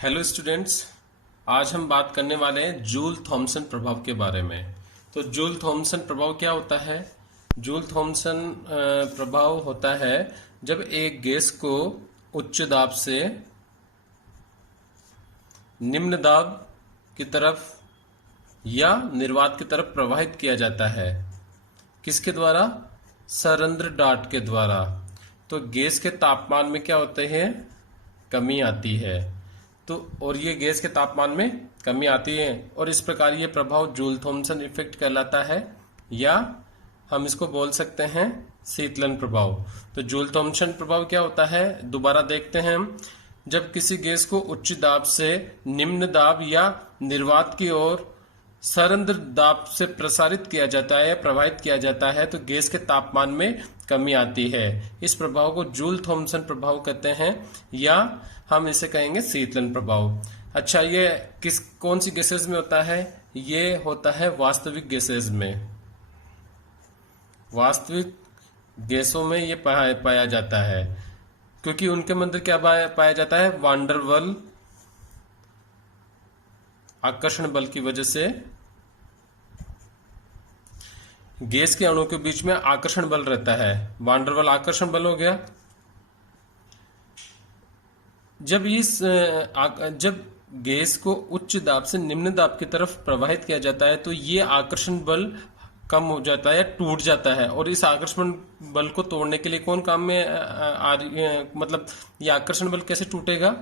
Hello students. आज हम बात करने वाले हैं जूल थॉमसन प्रभाव के बारे में। तो जूल थॉमसन प्रभाव क्या होता है? जूल थॉमसन प्रभाव होता है जब एक गैस को उच्च दाब से निम्न दाब की तरफ या निर्वात की तरफ प्रवाहित किया जाता है। किसके द्वारा? सरंध्र डाट के द्वारा। तो गैस के तापमान में क्या होते हैं? कमी आती है। तो और ये गैस के तापमान में कमी आती है और इस प्रकार ये प्रभाव जूल थॉमसन इफेक्ट कहलाता है, या हम इसको बोल सकते हैं शीतलन प्रभाव। तो जूल थॉमसन प्रभाव क्या होता है, दोबारा देखते हैं हम। जब किसी गैस को उच्च दाब से निम्न दाब या निर्वात की ओर सरंध्र दाब से प्रसारित किया जाता है या प्रवाहित किया जाता है तो गैस के तापमान में कमी आती है। इस प्रभाव को जूल थॉमसन प्रभाव कहते हैं, या हम इसे कहेंगे शीतलन प्रभाव। अच्छा, ये कौन सी गैसेज में होता है? ये होता है वास्तविक गैसेज में। वास्तविक गैसों में ये पाया जाता है, क्योंकि उनके अंदर क्या पाया जाता है? वांडरवल आकर्षण बल की वजह से गैस के अणुओं के बीच में आकर्षण बल रहता है। वांडरवल आकर्षण बल हो गया। जब गैस को उच्च दाब से निम्न दाब की तरफ प्रवाहित किया जाता है तो ये आकर्षण बल कम हो जाता है, टूट जाता है। और इस आकर्षण बल को तोड़ने के लिए कौन काम में मतलब ये आकर्षण बल कैसे टूटेगा?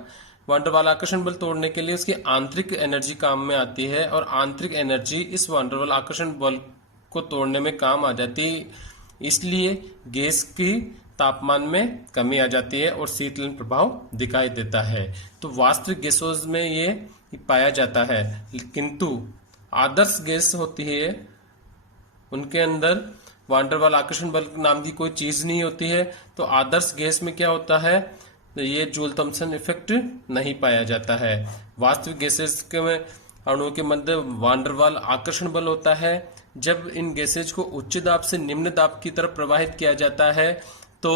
वांडरवाल आकर्षण बल तोड़ने के लिए उसकी आंतरिक एनर्जी काम में आती है, और आंतरिक एनर्जी इस वांडरवाल आकर्षण बल को तोड़ने में काम आ जाती है। इसलिए गैस की तापमान में कमी आ जाती है और शीतलन प्रभाव दिखाई देता है। तो वास्तविक गैसों में ये पाया जाता है, किंतु आदर्श गैस होती है उनके अंदर वांडरवाल आकर्षण बल नाम की कोई चीज नहीं होती है। तो आदर्श गैस में क्या होता है? ये जूल थॉमसन इफेक्ट नहीं पाया जाता है। वास्तविक गैसेस के में अणुओं के मध्य वांडरवाल आकर्षण बल होता है। जब इन गैसेज को उच्च दाब से निम्न दाब की तरफ प्रवाहित किया जाता है तो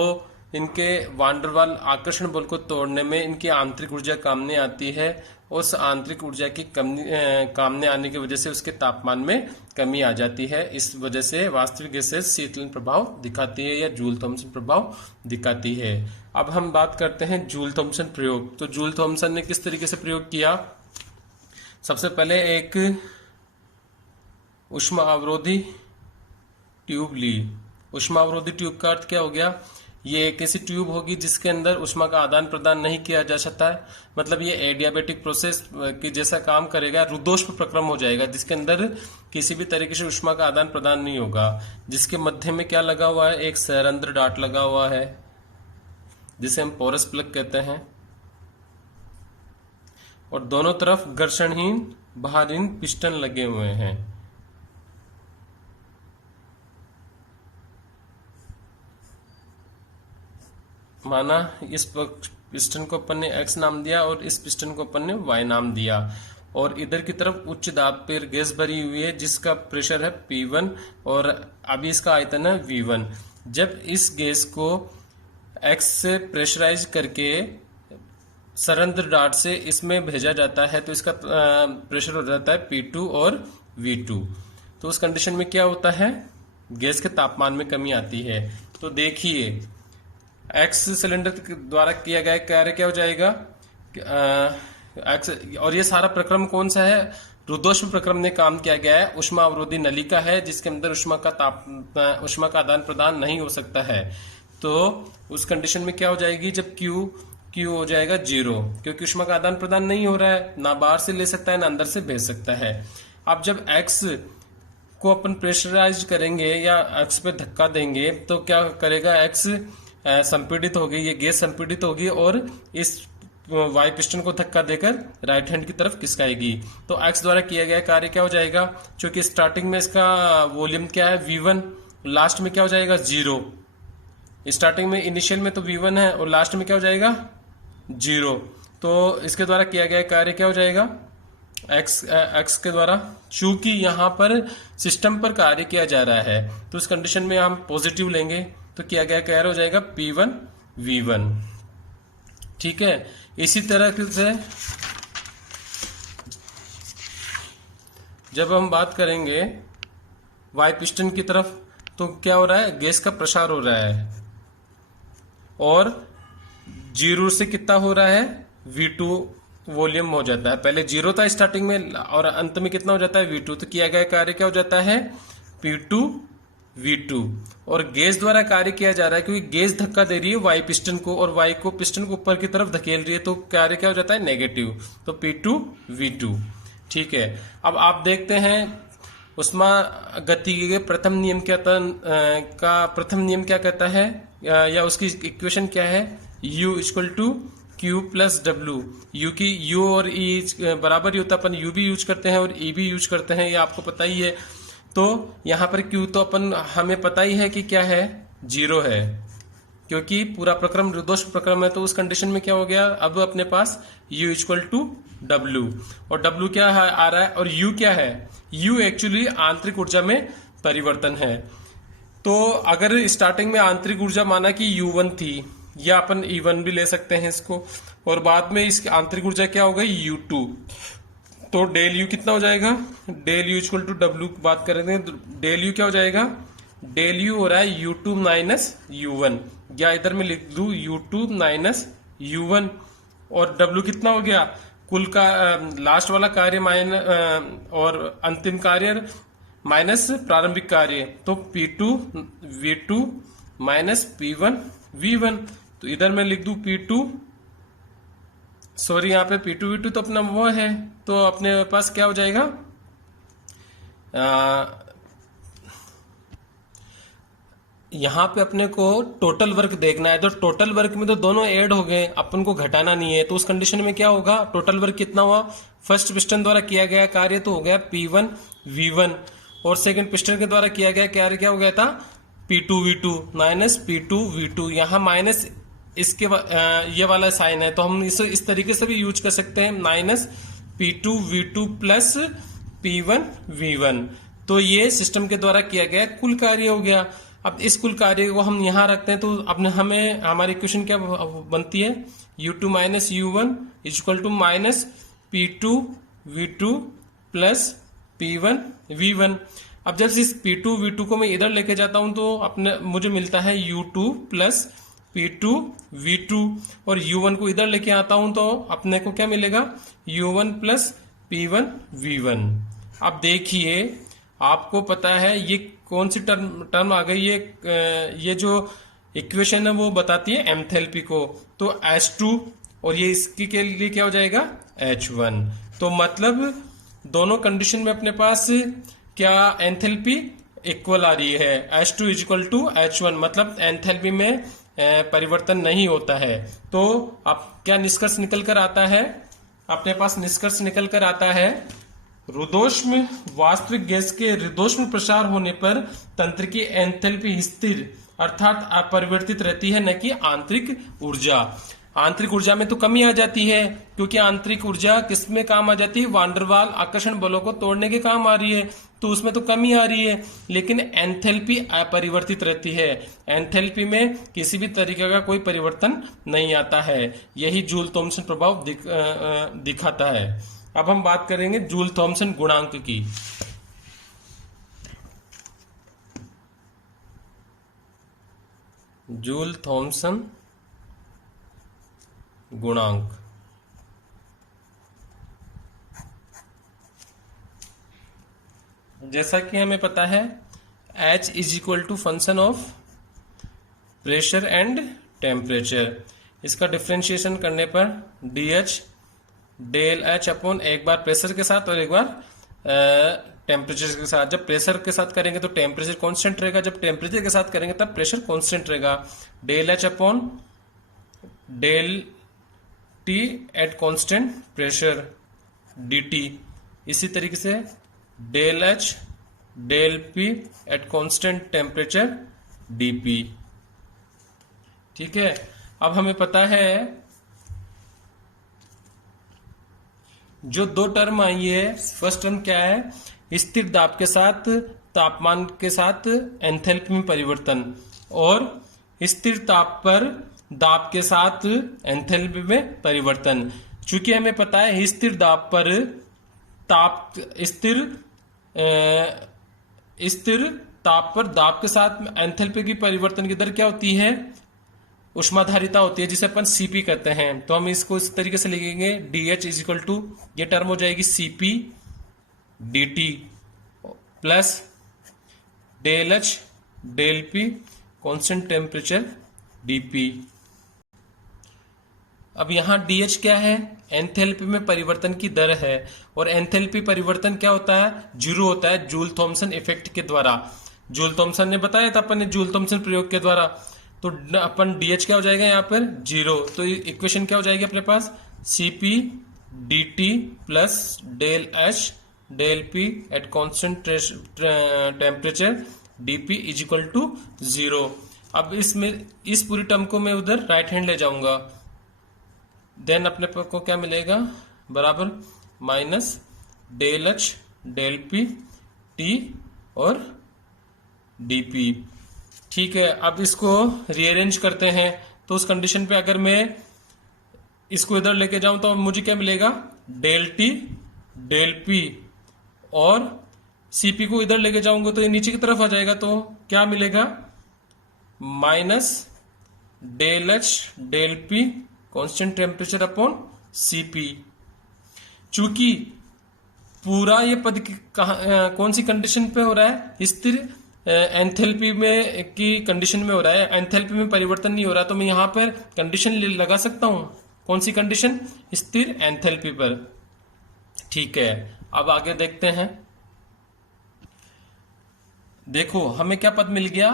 इनके वांडरवाल आकर्षण बल को तोड़ने में इनकी आंतरिक ऊर्जा कामने आती है। उस आंतरिक ऊर्जा की कामने आने की वजह से उसके तापमान में कमी आ जाती है। इस वजह से वास्तविक गैसेज शीतलन प्रभाव दिखाती है या जूल थॉमसन प्रभाव दिखाती है। अब हम बात करते हैं जूल थॉमसन प्रयोग। तो जूल थॉमसन ने किस तरीके से प्रयोग किया? सबसे पहले एक ऊष्मा अवरोधी ट्यूब ली। ऊष्मा अवरोधी ट्यूब का अर्थ क्या हो गया? ये एक ऐसी ट्यूब होगी जिसके अंदर ऊष्मा का आदान प्रदान नहीं किया जा सकता है। मतलब ये एडियाबेटिक प्रोसेस की जैसा काम करेगा, रुद्धोष्म प्रक्रम हो जाएगा जिसके अंदर किसी भी तरीके से ऊष्मा का आदान प्रदान नहीं होगा। जिसके मध्य में क्या लगा हुआ है? एक सरंध्र डाट लगा हुआ है जिसे हम पोरस प्लग कहते हैं, और दोनों तरफ घर्षणहीन बाहरीन पिस्टन लगे हुए हैं। माना इस पिस्टन को अपन ने X नाम दिया और इस पिस्टन को अपन ने Y नाम दिया, और इधर की तरफ उच्च दाब पर गैस भरी हुई है जिसका प्रेशर है P1 और अभी इसका आयतन है V1। जब इस गैस को X से प्रेशराइज करके सरंध्र डाट से इसमें भेजा जाता है तो इसका प्रेशर हो जाता है P2 और V2। तो उस कंडीशन में क्या होता है? गैस के तापमान में कमी आती है। तो देखिए, एक्स सिलेंडर द्वारा किया गया कार्य क्या हो जाएगा? एक्स, और ये सारा प्रक्रम कौन सा है? रुद्धोष्म प्रक्रम ने काम किया गया है। ऊष्मा अवरोधी नलिका है जिसके अंदर ऊष्मा का आदान प्रदान नहीं हो सकता है। तो उस कंडीशन में क्या हो जाएगी? जब क्यू हो जाएगा 0, क्योंकि ऊष्मा का आदान प्रदान नहीं हो रहा है, ना बाहर से ले सकता है ना अंदर से भेज सकता है। अब जब एक्स को अपन प्रेशराइज करेंगे या एक्स पे धक्का देंगे तो क्या करेगा? एक्स संपीड़ित होगी, ये गैस संपीड़ित होगी और इस वाई पिस्टन को धक्का देकर राइट हैंड की तरफ खिसकाएगी। तो एक्स द्वारा किया गया कार्य क्या हो जाएगा? क्योंकि स्टार्टिंग में इसका वॉल्यूम क्या है? V1, लास्ट में क्या हो जाएगा? 0। स्टार्टिंग में इनिशियल में तो V1 है और लास्ट में क्या हो जाएगा? 0। तो इसके द्वारा किया गया कार्य क्या हो जाएगा? एक्स के द्वारा, चूंकि यहाँ पर सिस्टम पर कार्य किया जा रहा है तो उस कंडीशन में हम पॉजिटिव लेंगे तो किया गया कार्य हो जाएगा P1 V1। ठीक है। इसी तरह से जब हम बात करेंगे वाई पिस्टन की तरफ, तो क्या हो रहा है, गैस का प्रसार हो रहा है और 0 से कितना हो रहा है, V2 वॉल्यूम हो जाता है। पहले 0 था स्टार्टिंग में और अंत में कितना हो जाता है, V2। तो किया गया कार्य क्या हो जाता है, P2 V2। और गैस द्वारा कार्य किया जा रहा है क्योंकि गैस धक्का दे रही है वाई पिस्टन को और वाई को पिस्टन को ऊपर की तरफ धकेल रही है, तो कार्य क्या हो जाता है, नेगेटिव। तो P2 V2। ठीक है, अब आप देखते हैं उष्मा गतिकी के प्रथम नियम प्रथम नियम क्या कहता है, या उसकी इक्वेशन क्या है, U equal to Q plus W। U की U और E बराबर ही होता है, अपन U भी यूज करते हैं और E भी यूज करते हैं, ये आपको पता ही है। तो यहाँ पर Q तो अपन हमें पता ही है कि क्या है, 0 है, क्योंकि पूरा प्रक्रम निर्दोष प्रक्रम है। तो उस कंडीशन में क्या हो गया, अब अपने पास U इक्वल टू W, और W क्या है आ रहा है, और U क्या है, U एक्चुअली आंतरिक ऊर्जा में परिवर्तन है। तो अगर स्टार्टिंग में आंतरिक ऊर्जा माना कि U1 थी, या अपन E1 भी ले सकते हैं इसको, और बाद में इसकी आंतरिक ऊर्जा क्या हो गई, U2। तो डेल यू कितना हो जाएगा, del U equal to W बात करेंगे तो डेल यू क्या हो जाएगा, डेल यू हो रहा है U2 माइनस U1, या इधर में लिख दू U2 माइनस U1, और W कितना हो गया, कुल का लास्ट वाला कार्य और अंतिम कार्य माइनस प्रारंभिक कार्य, तो P2 V2 minus P1 V1। तो इधर मैं लिख दू P2, सॉरी यहाँ पे P2 V2 तो अपना वो है, तो अपने पास क्या हो जाएगा, यहाँ पे अपने को टोटल वर्क देखना है। तो टोटल वर्क में तो दोनों ऐड हो गए, अपन को घटाना नहीं है। तो उस कंडीशन में क्या होगा, टोटल वर्क कितना हुआ, फर्स्ट पिस्टन द्वारा किया गया कार्य तो हो गया P1 V1, और सेकंड पिस्टन के द्वारा किया गया कार्य क्या हो गया था, P2 V2 minus P2 V2। यहाँ माइनस इसके ये वाला साइन है, तो हम इसे इस तरीके से भी यूज कर सकते हैं, minus P2 V2 plus P1 V1। तो ये सिस्टम के द्वारा किया गया कुल कार्य हो गया। अब इस कुल कार्य को हम यहाँ रखते हैं, तो अब हमें हमारी इक्वेशन क्या बनती है, U2 minus U1 equal to minus P2 V2 plus P1 V1। अब जब इस P2 V2 को मैं इधर लेके जाता हूं तो अपने मुझे मिलता है U2 प्लस P2 V2, और U1 को इधर लेके आता हूं तो अपने को क्या मिलेगा, U1 प्लस P1 V1। अब देखिए आपको पता है ये कौन सी टर्म आ गई, ये जो इक्वेशन है वो बताती है एंथैल्पी को, तो H2 और ये इसकी के लिए क्या हो जाएगा, H1। तो मतलब दोनों कंडीशन में अपने पास क्या एंथैल्पी इक्वल आ रही है, H2 इक्वल टू H1, मतलब एंथैल्पी में परिवर्तन नहीं होता है। तो अब क्या निष्कर्ष निकल कर आता है, अपने पास निष्कर्ष निकल कर आता है, रुद्धोष्म वास्तविक गैस के रुद्धोष्म प्रसार होने पर तंत्र की एंथैल्पी स्थिर अर्थात अपरिवर्तित रहती है, न कि आंतरिक ऊर्जा। आंतरिक ऊर्जा में तो कमी आ जाती है, क्योंकि आंतरिक ऊर्जा किस में काम आ जाती है, वांडरवाल आकर्षण बलों को तोड़ने के काम आ रही है, तो उसमें तो कमी आ रही है। लेकिन एंथैल्पी अपरिवर्तित रहती है, एंथैल्पी में किसी भी तरीके का कोई परिवर्तन नहीं आता है। यही जूल थॉमसन प्रभाव दिखाता है। अब हम बात करेंगे जूल थॉमसन गुणांक की। जूल थॉमसन गुणांक, जैसा कि हमें पता है H is equal to function of pressure and temperature. इसका डिफ्रेंशिएशन करने पर DH डेल H अपॉन एक बार प्रेशर के साथ और एक बार टेम्परेचर के साथ। जब प्रेशर के साथ करेंगे तो टेम्परेचर कांस्टेंट रहेगा, जब टेम्परेचर के साथ करेंगे तब प्रेशर कांस्टेंट रहेगा। Del H upon del T at constant pressure DT। इसी तरीके से del H del P at constant temperature DP। ठीक है, अब हमें पता है जो दो टर्म आई है, फर्स्ट टर्म क्या है, स्थिर दाब के साथ तापमान के साथ एंथैल्पी में परिवर्तन, और स्थिर ताप पर दाब के साथ एंथैल्पी में परिवर्तन। चूंकि हमें पता है स्थिर दाब पर स्थिर स्थिर ताप पर दाब के साथ एंथैल्पी की परिवर्तन की दर क्या होती है? ऊष्माधारिता होती है, जिसे अपन सीपी कहते हैं। तो हम इसको इस तरीके से लिखेंगे, D H is equal to, ये टर्म हो जाएगी CP D T plus del H del P constant temperature DP. अब यहां डीएच क्या है? एंथैल्पी में परिवर्तन की दर है, और एंथैल्पी परिवर्तन क्या होता है? जीरो होता है जूल थॉमसन इफेक्ट के द्वारा। जूल थॉमसन ने बताया था अपन ने, जूल थॉमसन प्रयोग के द्वारा। तो अपन डीएच क्या हो जाएगा यहाँ पर? जीरो। तो इक्वेशन क्या हो जाएगी अपने पास? CP D T plus del H del P at constant temperature DP is equal to zero. अब इसमें इस पूरी टर्म को मैं उधर राइट हैंड ले जाऊंगा, देन अपने को क्या मिलेगा? बराबर minus del H del P T और डीपी। ठीक है, अब इसको रीअरेंज करते हैं। तो उस कंडीशन पे अगर मैं इसको इधर लेके जाऊं तो मुझे क्या मिलेगा? डेल टी डेल पी, और सीपी को इधर लेके जाऊंगा तो ये नीचे की तरफ आ जाएगा, तो क्या मिलेगा? Minus del H del P constant temperature upon CP. चूंकि पूरा ये पद कौन सी कंडीशन पे हो रहा है? स्थिर एंथैल्पी में की कंडीशन में हो रहा है, एंथैल्पी में परिवर्तन नहीं हो रहा। तो मैं यहां पर कंडीशन लगा सकता हूं। कौन सी कंडीशन? स्थिर एंथैल्पी पर। ठीक है, अब आगे देखते हैं। देखो हमें क्या पद मिल गया?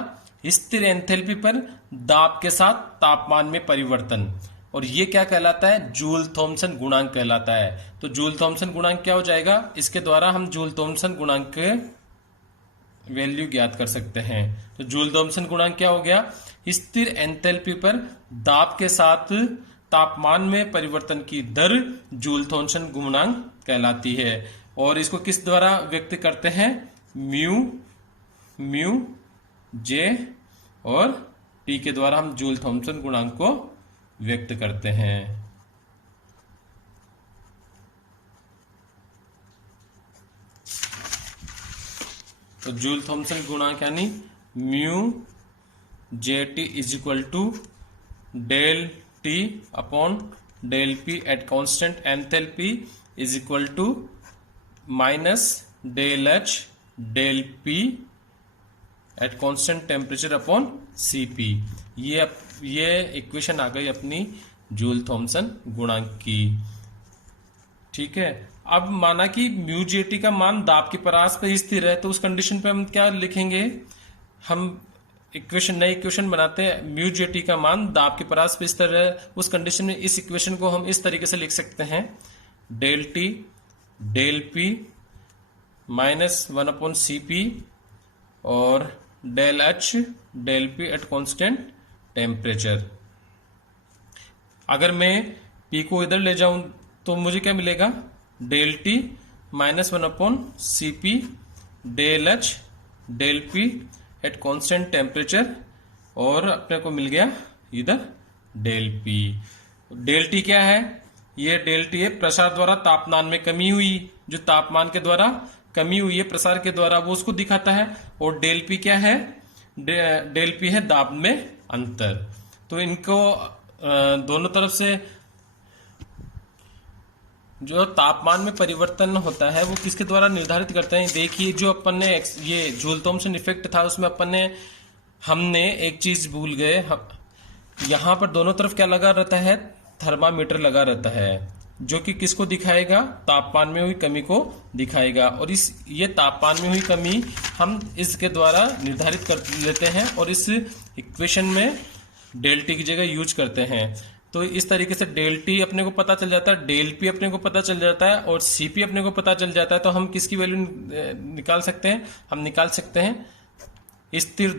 स्थिर एंथैल्पी पर दाब के साथ तापमान में परिवर्तन, और ये क्या कहलाता है? जूल थॉमसन गुणांक कहलाता है। तो जूल थॉमसन गुणांक क्या हो जाएगा? इसके द्वारा हम जूल थॉमसन गुणांक के वैल्यू ज्ञात कर सकते हैं। तो जूल थॉमसन गुणांक क्या हो गया? स्थिर एंथैल्पी पर दाब के साथ तापमान में परिवर्तन की दर जूल थॉमसन गुणांक कहलाती है। और इसको किस द्वारा व्यक्त करते हैं? म्यू जे और टी के द्वारा हम जूल थॉमसन गुणांक को व्यक्त करते हैं। तो जूल थॉमसन गुणांक यानी mu J T is equal to del T upon del P at constant enthalpy is equal to minus del H del P at constant temperature upon CP. ये equation आ गई अपनी जूल थॉमसन गुणांक की। ठीक है, अब माना कि म्यू जेटी का मान दाब के परास पर स्थिर है, तो उस कंडीशन पे हम क्या लिखेंगे? हम नई इक्वेशन बनाते हैं। म्यू जेटी का मान दाब के परास पर स्थिर है, उस कंडीशन में इस इक्वेशन को हम इस तरीके से लिख सकते हैं, del T del P minus 1 C P और del H del P at constant temperature. अगर मैं पी को इधर ले जाऊं तो मुझे क्या मिलेगा? Del T minus 1 C P del H del P at constant temperature, और अपने को मिल गया इधर डेल पी। डेल टी क्या है? ये डेल टी है प्रसार द्वारा तापमान में कमी हुई, जो तापमान के द्वारा कमी हुई है प्रसार के द्वारा, वो उसको दिखाता है। और डेल पी क्या है? डेल पी है दाब में अंतर। तो इनको दोनों तरफ से जो तापमान में परिवर्तन होता है वो किसके द्वारा निर्धारित करते हैं? देखिए, जो अपन ने ये जूल थॉमसन इफेक्ट था, उसमें हमने एक चीज भूल गए। यहां पर दोनों तरफ क्या लगा रहता है? थर्मामीटर लगा रहता है, जो कि किसको दिखाएगा? तापमान में हुई कमी को दिखाएगा। और ये तापमान में हुई कमी हम इसके द्वारा निर्धारित कर लेते हैं, और इस इक्वेशन में डेल टी की जगह यूज करते हैं। तो इस तरीके से डेल टी अपने को पता चल जाता है, डेल पी अपने को पता चल जाता है, और सीपी अपने को पता चल जाता है। तो हम किसकी वैल्यू निकाल सकते हैं? हम निकाल सकते हैं स्थिर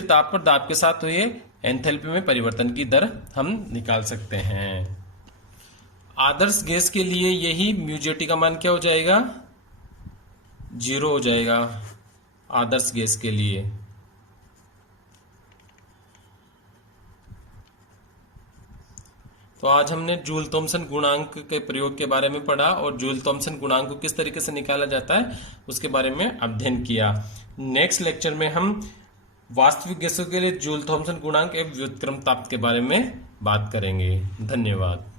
ताप पर दाब के साथ हुए एंथैल्पी में परिवर्तन की दर हम निकाल सकते हैं। आदर्श गैस के लिए यही म्यू जेटी का मान क्या हो जाएगा? 0 हो जाएगा आदर्श गैस के लिए। तो तो आज हमने जूल थॉमसन गुणांक के प्रयोग के बारे में पढ़ा और जूल थॉमसन गुणांक को किस तरीके से निकाला जाता है उसके बारे में अध्ययन किया। नेक्स्ट लेक्चर में हम वास्तविक गैसों के लिए जूल थॉमसन गुणांक एवं व्युत्क्रम ताप के बारे में बात करेंगे। धन्यवाद।